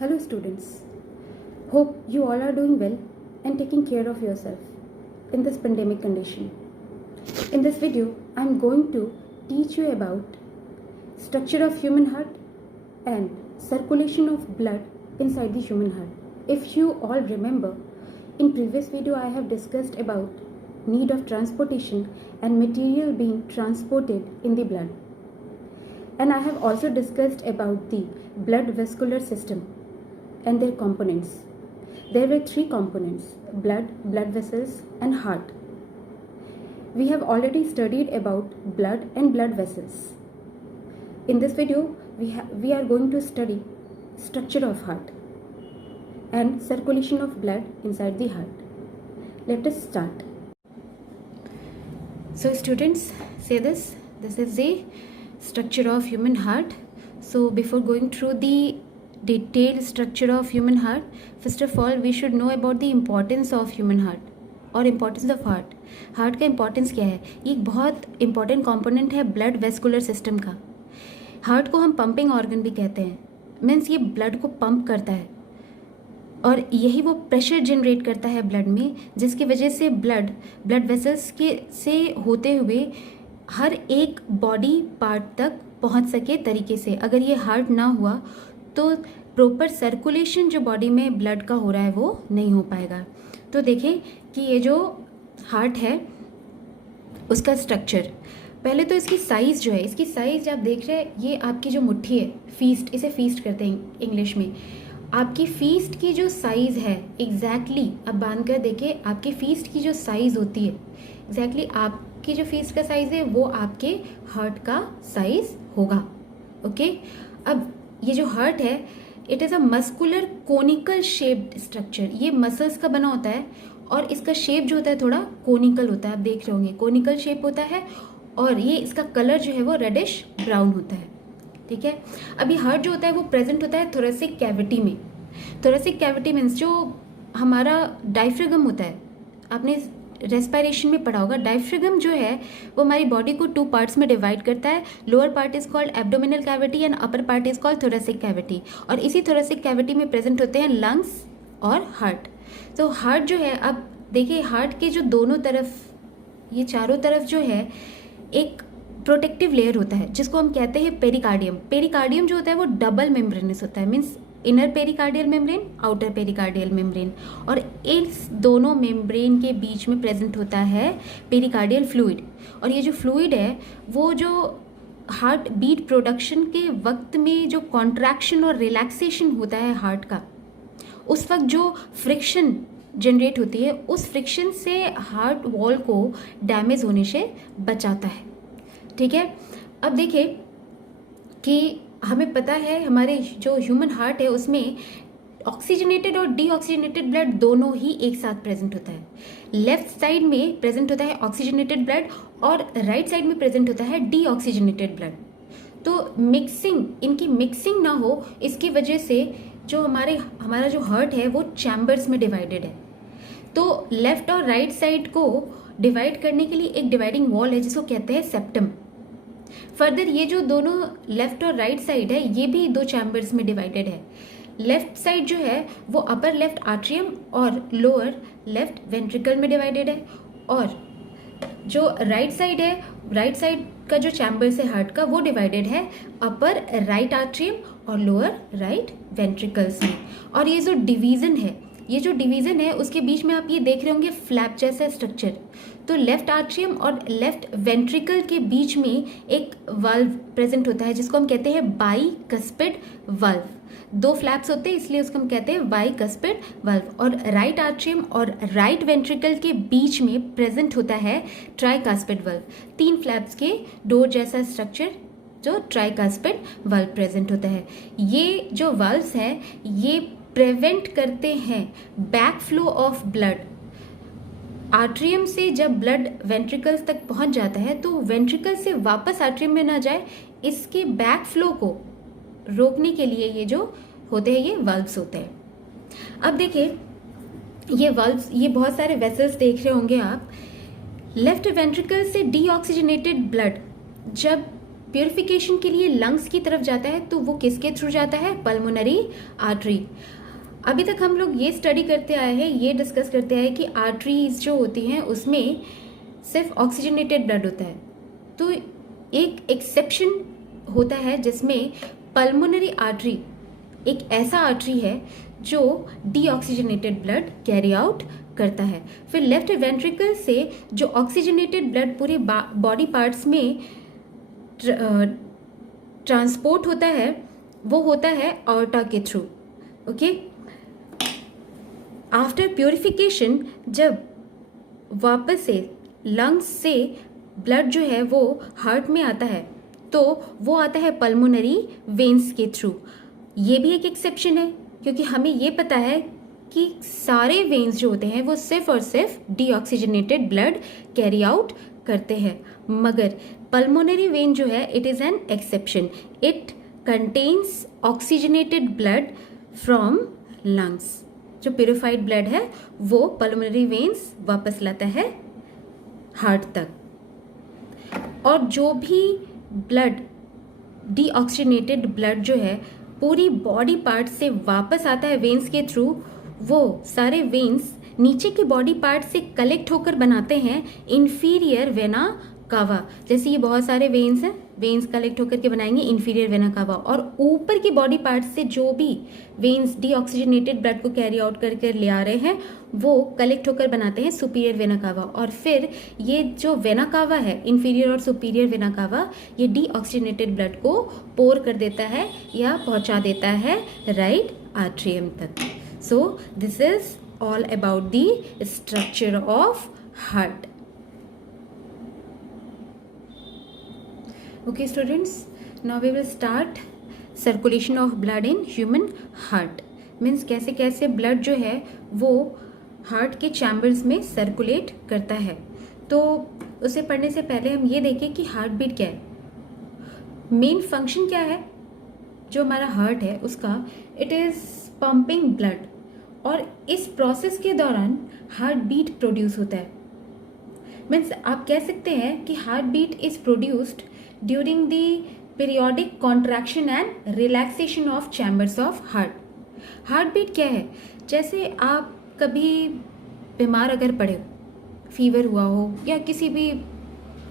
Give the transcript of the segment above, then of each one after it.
Hello students, hope you all are doing well and taking care of yourself in this pandemic condition. In this video, I am going to teach you about structure of human heart and circulation of blood inside the human heart. If you all remember, in previous video I have discussed about need of transportation and material being transported in the blood. And I have also discussed about the blood vascular system and their components. There were three components: blood, blood vessels and heart. We have already studied about blood and blood vessels. In this video, we are going to study structure of heart and circulation of blood inside the heart. Let us start. So students, say this is the structure of human heart. So before going through the detailed structure of human heart, first of all we should know about the importance of human heart और importance of heart. Heart का importance क्या है? ये एक बहुत important component है blood vascular system का. Heart को हम पंपिंग ऑर्गन भी कहते हैं. मीन्स ये ब्लड को पंप करता है और यही वो प्रेशर जनरेट करता है ब्लड में, जिसकी वजह से ब्लड वेसल्स के से होते हुए हर एक बॉडी पार्ट तक पहुंच सके तरीके से. अगर ये हार्ट ना हुआ तो प्रॉपर सर्कुलेशन जो बॉडी में ब्लड का हो रहा है वो नहीं हो पाएगा. तो देखें कि ये जो हार्ट है उसका स्ट्रक्चर, पहले तो इसकी साइज़ जो है, इसकी साइज़ आप देख रहे हैं, ये आपकी जो मुट्ठी है, फीस्ट, इसे फीस्ट कहते हैं इंग्लिश में. आपकी फीस्ट की जो साइज़ है एग्जैक्टली अब बांध कर देखिए, आपकी फीस्ट की जो साइज़ होती है एग्जैक्टली आपकी जो फीस्ट का साइज़ है वो आपके हार्ट का साइज़ होगा. ओके, अब ये जो हार्ट है it is a muscular conical shaped structure. ये मसल्स का बना होता है और इसका शेप जो होता है थोड़ा कोनिकल होता है. आप देख रहे होंगे कोनिकल शेप होता है और ये इसका कलर जो है वो रेडिश ब्राउन होता है. ठीक है, अभी हार्ट जो होता है वो प्रेजेंट होता है थोरेसिक कैविटी में. थोरेसिक कैविटी मीन्स जो हमारा डायफ्रागम होता है, आपने रेस्पिरेशन में पढ़ा होगा. डायफ्रागम जो है वो हमारी बॉडी को टू पार्ट्स में डिवाइड करता है. Lower part is called abdominal cavity and upper part is called thoracic cavity. और इसी थोरेसिक कैविटी में प्रेजेंट होते हैं लंग्स और हार्ट. तो हार्ट जो है, अब देखिए हार्ट के जो दोनों तरफ, ये चारों तरफ जो है एक प्रोटेक्टिव लेयर होता है जिसको हम कहते हैं पेरिकार्डियम. पेरिकार्डियम जो होता है वो डबल मेम्ब्रेनस होता है, means inner pericardial membrane, outer pericardial membrane. और इस दोनों मेम्ब्रेन के बीच में प्रेजेंट होता है पेरिकार्डियल फ्लूइड. और ये जो फ्लूइड है वो जो हार्ट बीट प्रोडक्शन के वक्त में जो कॉन्ट्रैक्शन और रिलैक्सेशन होता है हार्ट का, उस वक्त जो फ्रिक्शन जनरेट होती है, उस फ्रिक्शन से हार्ट वॉल को डैमेज होने से बचाता है. ठीक है, अब देखिए कि हमें पता है हमारे जो ह्यूमन हार्ट है उसमें ऑक्सीजनेटेड और डीऑक्सीजनेटेड ब्लड दोनों ही एक साथ प्रेजेंट होता है. लेफ्ट साइड में प्रेजेंट होता है ऑक्सीजनेटेड ब्लड और राइट साइड में प्रेजेंट होता है डीऑक्सीजनेटेड ब्लड. तो मिक्सिंग, इनकी मिक्सिंग ना हो इसकी वजह से जो हमारा जो हार्ट है वो चैम्बर्स में डिवाइडेड है. तो लेफ्ट और राइट साइड को डिवाइड करने के लिए एक डिवाइडिंग वॉल है जिसको कहते हैं सेप्टम. फर्दर ये जो दोनों लेफ्ट और राइट साइड है ये भी दो चैम्बर्स में डिवाइडेड है. लेफ्ट साइड जो है वो अपर लेफ्ट आर्ट्रियम और लोअर लेफ्ट वेंट्रिकल में डिवाइडेड है. और जो राइट साइड है, राइट साइड का जो चैम्बर्स है हार्ट का वो डिवाइडेड है अपर राइट आर्ट्रियम और लोअर राइट वेंट्रिकल्स में. और ये जो डिवीजन है उसके बीच में आप ये देख रहे होंगे फ्लैप जैसा स्ट्रक्चर. तो लेफ्ट आर्ट्रियम और लेफ्ट वेंट्रिकल के बीच में एक वाल्व प्रेजेंट होता है जिसको हम कहते हैं बाइकस्पिड वाल्व. दो फ्लैप्स होते हैं इसलिए उसको हम कहते हैं बाइकस्पिड वाल्व. और राइट आर्ट्रियम और राइट वेंट्रिकल के बीच में प्रेजेंट होता है ट्राइकास्पिड वाल्व. तीन फ्लैप्स के डोर जैसा स्ट्रक्चर जो ट्राइकास्पिड वाल्व प्रेजेंट होता है. ये जो वाल्व्स हैं ये प्रिवेंट करते हैं back flow of blood. Atrium से जब ब्लड वेंट्रिकल्स तक पहुंच जाता है तो वेंट्रिकल से वापस आर्ट्रियम में ना जाए, इसके बैक फ्लो को रोकने के लिए ये जो होते हैं ये वाल्व्स होते हैं. अब देखिए ये वाल्व्स, ये बहुत सारे वेसल्स देख रहे होंगे आप. लेफ्ट वेंट्रिकल से डीऑक्सीजनेटेड ब्लड जब प्योरिफिकेशन के लिए लंग्स की तरफ जाता है, तो वो किसके थ्रू जाता है? Pulmonary artery. अभी तक हम लोग ये स्टडी करते आए हैं, ये डिस्कस करते आए कि आर्टरीज जो होती हैं उसमें सिर्फ ऑक्सीजनेटेड ब्लड होता है। तो एक एक्सेप्शन होता है जिसमें पल्मोनरी आर्टरी एक ऐसा आर्टरी है जो डीऑक्सीजनेटेड ब्लड कैरी आउट करता है। फिर लेफ्ट वेंट्रिकल से जो ऑक्सीजनेटेड ब्लड पूरे बॉडी पार्ट्स में ट्रांसपोर्ट होता है वो होता है ऑर्टा के थ्रू। ओके, आफ्टर प्योरिफिकेशन जब वापस से लंग्स से ब्लड जो है वो हार्ट में आता है तो वो आता है पल्मोनरी वेन्स के थ्रू। ये भी एक एक्सेप्शन है क्योंकि हमें ये पता है कि सारे वेन्स जो होते हैं वो सिर्फ और सिर्फ डीऑक्सीजनेटेड ब्लड कैरी आउट करते हैं, मगर पल्मोनरी वेन जो है it is an exception. It contains oxygenated blood from lungs. जो प्योरिफाइड ब्लड है वो पल्मोनरी वेन्स वापस लाता है हार्ट तक, और जो भी ब्लड डीऑक्सीजनेटेड ब्लड जो है पूरी बॉडी पार्ट से वापस आता है वेन्स के थ्रू, वो सारे वेन्स नीचे के बॉडी पार्ट से कलेक्ट होकर बनाते हैं इंफीरियर वेना कावा। जैसे ये बहुत सारे वेन्स हैं, वेन्स कलेक्ट होकर के बनाएंगे इंफीरियर वेना कावा, और ऊपर की बॉडी पार्ट से जो भी वेन्स डीऑक्सीजनेटेड ब्लड को कैरी आउट करके ले आ रहे हैं वो कलेक्ट होकर बनाते हैं सुपीरियर वेना कावा। और फिर ये जो वेना कावा है, इंफीरियर और सुपीरियर वेना कावा, ये डीऑक्सीजनेटेड ब्लड को पोर कर देता है या पहुंचा देता है राइट आर्ट्रियम तक। So this is all about the structure of heart. Okay students, now we will start circulation of blood in human heart. means कैसे कैसे blood जो है वो हार्ट के चैम्बर्स में सर्कुलेट करता है। तो उसे पढ़ने से पहले हम ये देखें कि हार्ट बीट क्या है। मेन फंक्शन क्या है जो हमारा हार्ट है उसका? इट इज़ पंपिंग ब्लड, और इस प्रोसेस के दौरान हार्ट बीट प्रोड्यूस होता है। मीन्स आप कह सकते हैं कि heart beat is produced during the periodic contraction and relaxation of chambers of heart. Heart beat क्या है? जैसे आप कभी बीमार अगर पड़े हो, फीवर हुआ हो या किसी भी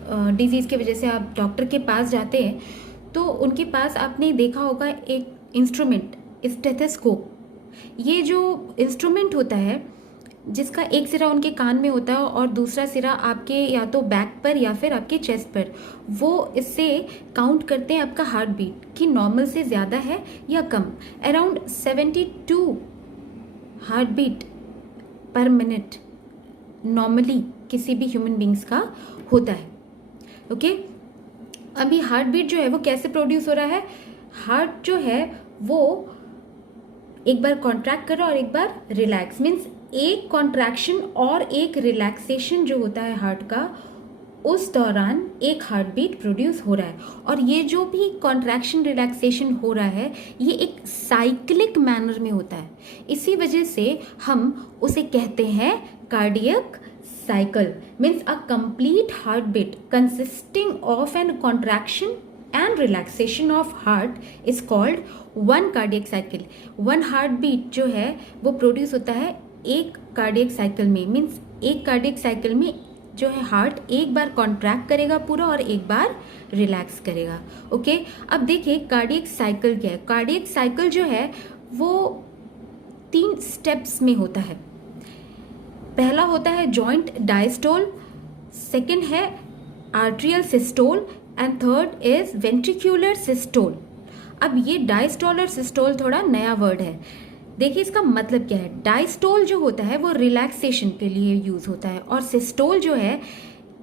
डिजीज़ की वजह से आप डॉक्टर के पास जाते हैं, तो उनके पास आपने देखा होगा एक इंस्ट्रूमेंट, स्टेथोस्कोप। ये जो इंस्ट्रूमेंट होता है जिसका एक सिरा उनके कान में होता है और दूसरा सिरा आपके या तो बैक पर या फिर आपके चेस्ट पर, वो इससे काउंट करते हैं आपका हार्ट बीट कि नॉर्मल से ज़्यादा है या कम। Around 72 heart beat per minute normally किसी भी ह्यूमन बींग्स का होता है। ओके, अभी हार्ट बीट जो है वो कैसे प्रोड्यूस हो रहा है? हार्ट जो है वो एक बार कॉन्ट्रैक्ट कर रहा है और एक बार रिलैक्स। मीन्स एक कॉन्ट्रैक्शन और एक रिलैक्सेशन जो होता है हार्ट का, उस दौरान एक हार्ट बीट प्रोड्यूस हो रहा है। और ये जो भी कॉन्ट्रैक्शन रिलैक्सेशन हो रहा है ये एक साइक्लिक मैनर में होता है, इसी वजह से हम उसे कहते हैं cardiac cycle। means a complete heartbeat consisting of an contraction and relaxation of heart is called one cardiac cycle। one heartbeat जो है वो प्रोड्यूस होता है एक कार्डियक साइकिल में। मीन्स एक कार्डियक साइकिल में जो है हार्ट एक बार कॉन्ट्रैक्ट करेगा पूरा और एक बार रिलैक्स करेगा। ओके, अब देखिए कार्डियक साइकिल क्या है। कार्डियक साइकिल जो है वो 3 स्टेप्स में होता है। पहला होता है जॉइंट डायस्टोल, सेकंड है atrial systole and third is ventricular systole. अब ये डायस्टोल और सिस्टोल थोड़ा नया वर्ड है। देखिए इसका मतलब क्या है। डायस्टोल जो होता है वो रिलैक्सेशन के लिए यूज होता है, और सिस्टोल जो है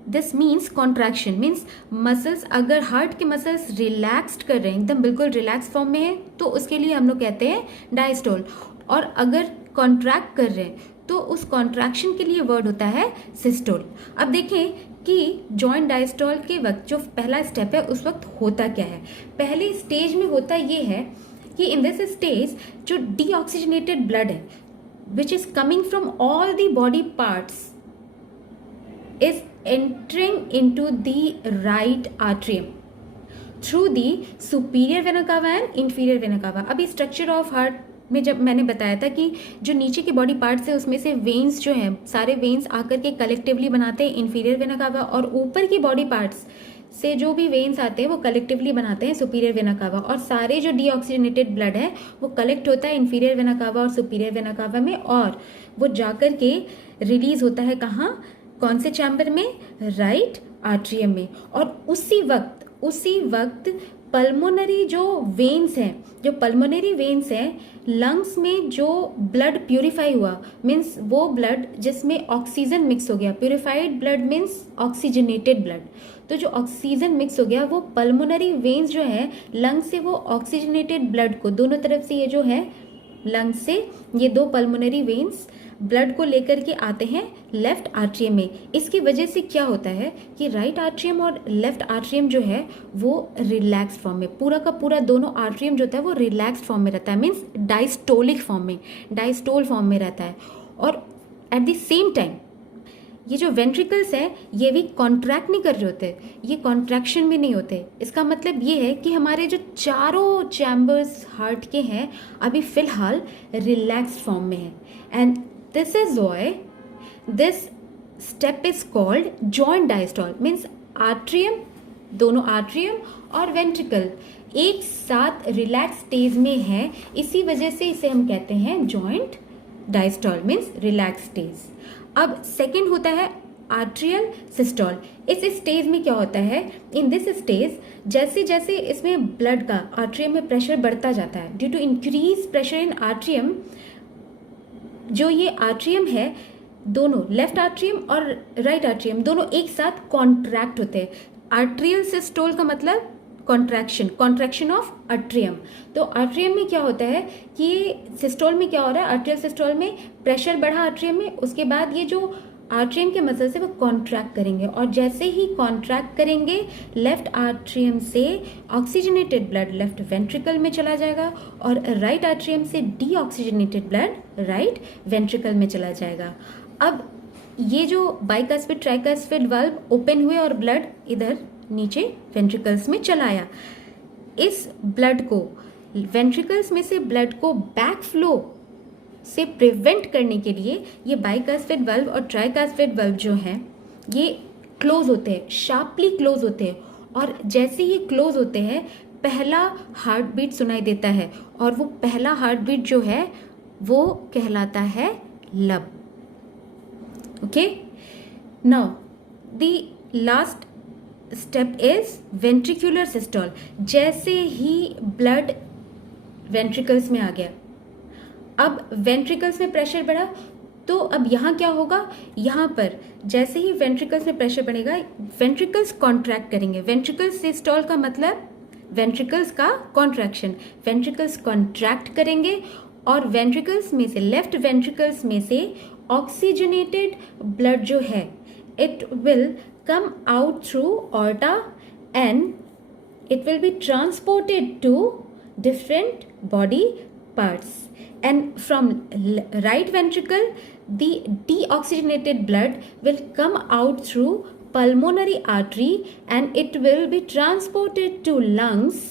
this means contraction. Means muscles, अगर हार्ट के मसल्स रिलैक्स्ड कर रहे हैं, एकदम बिल्कुल रिलैक्स फॉर्म में है, तो उसके लिए हम लोग कहते हैं डायस्टोल। और अगर कॉन्ट्रैक्ट कर रहे हैं तो उस कॉन्ट्रैक्शन के लिए वर्ड होता है सिस्टोल। अब देखें कि जॉइंट डायस्टोल के वक्त जो पहला स्टेप है उस वक्त होता क्या है। पहले स्टेज में होता ये है कि इन दिस स्टेज जो डीऑक्सीजनेटेड ब्लड है which is coming from all the body parts is entering into the right atrium. Through the superior vena cava and inferior vena cava. अभी स्ट्रक्चर ऑफ हार्ट में जब मैंने बताया था कि जो नीचे के बॉडी पार्ट्स है उसमें से वेन्स जो हैं सारे वेन्स आकर के कलेक्टिवली बनाते हैं इंफीरियर वेना कावा, और ऊपर की बॉडी पार्ट्स से जो भी वेन्स आते हैं वो कलेक्टिवली बनाते हैं सुपीरियर वेना कावा, और सारे जो डीऑक्सीजनेटेड ब्लड है वो कलेक्ट होता है इंफीरियर वेना कावा और सुपीरियर वेना कावा में, और वो जाकर के रिलीज होता है कहाँ, कौन से चैम्बर में, राइट आर्ट्रियम में। और उसी वक्त पल्मोनरी जो वेन्स हैं, जो पल्मोनरी वेन्स हैं, लंग्स में जो ब्लड प्यूरिफाई हुआ, मीन्स वो ब्लड जिसमें ऑक्सीजन मिक्स हो गया, purified blood means oxygenated blood, तो जो ऑक्सीजन मिक्स हो गया वो पल्मोनरी वेन्स जो है लंग से वो ऑक्सीजनेटेड ब्लड को दोनों तरफ से, ये जो है लंग से ये दो पल्मोनरी वेन्स ब्लड को लेकर के आते हैं लेफ्ट आर्ट्रियम में। इसकी वजह से क्या होता है कि राइट आर्ट्रियम और लेफ्ट आर्ट्रियम जो है वो रिलैक्स फॉर्म में, पूरा का पूरा दोनों आर्ट्रियम जो होता है वो रिलैक्स फॉर्म में रहता है, मीन्स डायस्टोलिक फॉर्म में, डायस्टोल फॉर्म में रहता है। और एट द सेम टाइम ये जो वेंट्रिकल्स हैं ये भी कॉन्ट्रैक्ट नहीं कर रहे होते, ये कॉन्ट्रैक्शन भी नहीं होते। इसका मतलब ये है कि हमारे जो चारों चैम्बर्स हार्ट के हैं अभी फिलहाल रिलैक्स फॉर्म में है, and this is why this step is called joint diastole, means atrium, दोनों आर्ट्रियम और वेंट्रिकल एक साथ रिलैक्स स्टेज में है, इसी वजह से इसे हम कहते हैं joint diastole, means relax stage. अब सेकंड होता है आर्ट्रियल सिस्टोल। इस स्टेज में क्या होता है, इन दिस स्टेज जैसे जैसे इसमें ब्लड का आर्ट्रियम में प्रेशर बढ़ता जाता है, due to increase pressure in atrium, जो ये आर्ट्रियम है दोनों लेफ्ट आर्ट्रियम और राइट आर्ट्रियम दोनों एक साथ कॉन्ट्रैक्ट होते हैं। आर्ट्रियल सिस्टोल का मतलब कॉन्ट्रैक्शन ऑफ आर्ट्रियम। तो आर्ट्रियम में क्या होता है कि सिस्टोल में क्या हो रहा है, आर्ट्रियल सिस्टोल में प्रेशर बढ़ा आर्ट्रियम में, उसके बाद ये जो आर्ट्रियम के मसल्स है वो कॉन्ट्रैक्ट करेंगे, और जैसे ही कॉन्ट्रैक्ट करेंगे लेफ्ट आर्ट्रियम से ऑक्सीजनेटेड ब्लड लेफ्ट वेंट्रिकल में चला जाएगा, और राइट आर्ट्रियम से डीऑक्सीजनेटेड ब्लड राइट वेंट्रिकल में चला जाएगा। अब ये जो बाइकास्पिड ट्राइकास्पिड वाल्व ओपन हुए और ब्लड इधर नीचे वेंट्रिकल्स में चला आया। इस ब्लड को, वेंट्रिकल्स में से ब्लड को बैक फ्लो से प्रिवेंट करने के लिए ये बाइकास्पिड वाल्व और ट्राइकास्पिड वाल्व जो हैं ये क्लोज होते हैं, शार्पली क्लोज होते हैं, और जैसे ही क्लोज होते हैं पहला हार्ट बीट सुनाई देता है, और वो पहला हार्ट बीट जो है वो कहलाता है लब। Okay, now the last step is ventricular systole. जैसे ही ब्लड वेंट्रिकल्स में आ गया, अब वेंट्रिकल्स में प्रेशर बढ़ा, तो अब यहाँ क्या होगा, यहाँ पर जैसे ही वेंट्रिकल्स में प्रेशर बढ़ेगा वेंट्रिकल्स कॉन्ट्रैक्ट करेंगे। वेंट्रिकल्स सिस्टोल का मतलब वेंट्रिकल्स का कॉन्ट्रैक्शन, वेंट्रिकल्स कॉन्ट्रैक्ट करेंगे, और वेंट्रिकल्स में से, लेफ्ट वेंट्रिकल्स में से ऑक्सीजनेटेड ब्लड जो है it will come out through aorta and it will be transported to different body parts, and from right ventricle the deoxygenated blood will come out through pulmonary artery and it will be transported to lungs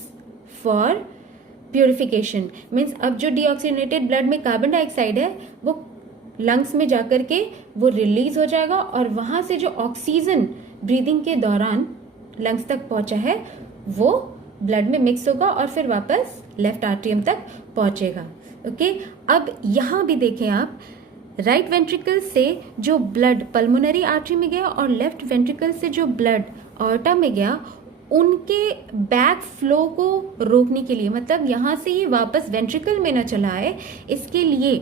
for purification। means अब जो deoxygenated blood में carbon dioxide है वो lungs में जाकर के वो release हो जाएगा, और वहां से जो ऑक्सीजन ब्रीदिंग के दौरान लंग्स तक पहुंचा है वो ब्लड में मिक्स होगा और फिर वापस लेफ्ट आर्ट्रियम तक पहुंचेगा। ओके, अब यहाँ भी देखें आप, राइट वेंट्रिकल से जो ब्लड पल्मोनरी आर्टरी में गया और लेफ्ट वेंट्रिकल से जो ब्लड ऑर्टा में गया, उनके बैक फ्लो को रोकने के लिए, मतलब यहाँ से ये वापस वेंट्रिकल में न चला आए, इसके लिए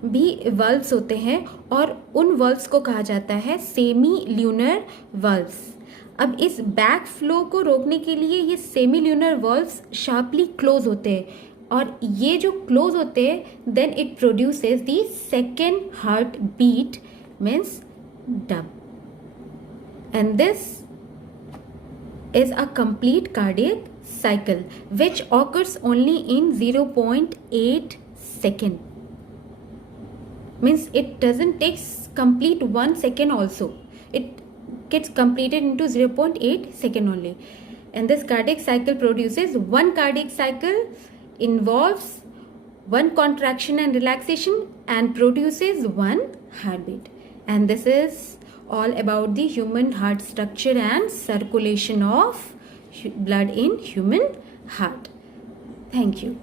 भी वल्व्स होते हैं, और उन वल्व्स को कहा जाता है सेमी ल्यूनर वल्व्स। अब इस बैक फ्लो को रोकने के लिए ये semi lunar valves sharply close होते हैं, और ये जो क्लोज होते हैं then it produces the second heart beat, means dub, and this is a complete cardiac cycle which occurs only in 0.8 second. Means it doesn't take complete 1 second also. It gets completed into 0.8 second only. And this cardiac cycle produces one cardiac cycle involves one contraction and relaxation and produces one heartbeat. And this is all about the human heart structure and circulation of blood in human heart. Thank you.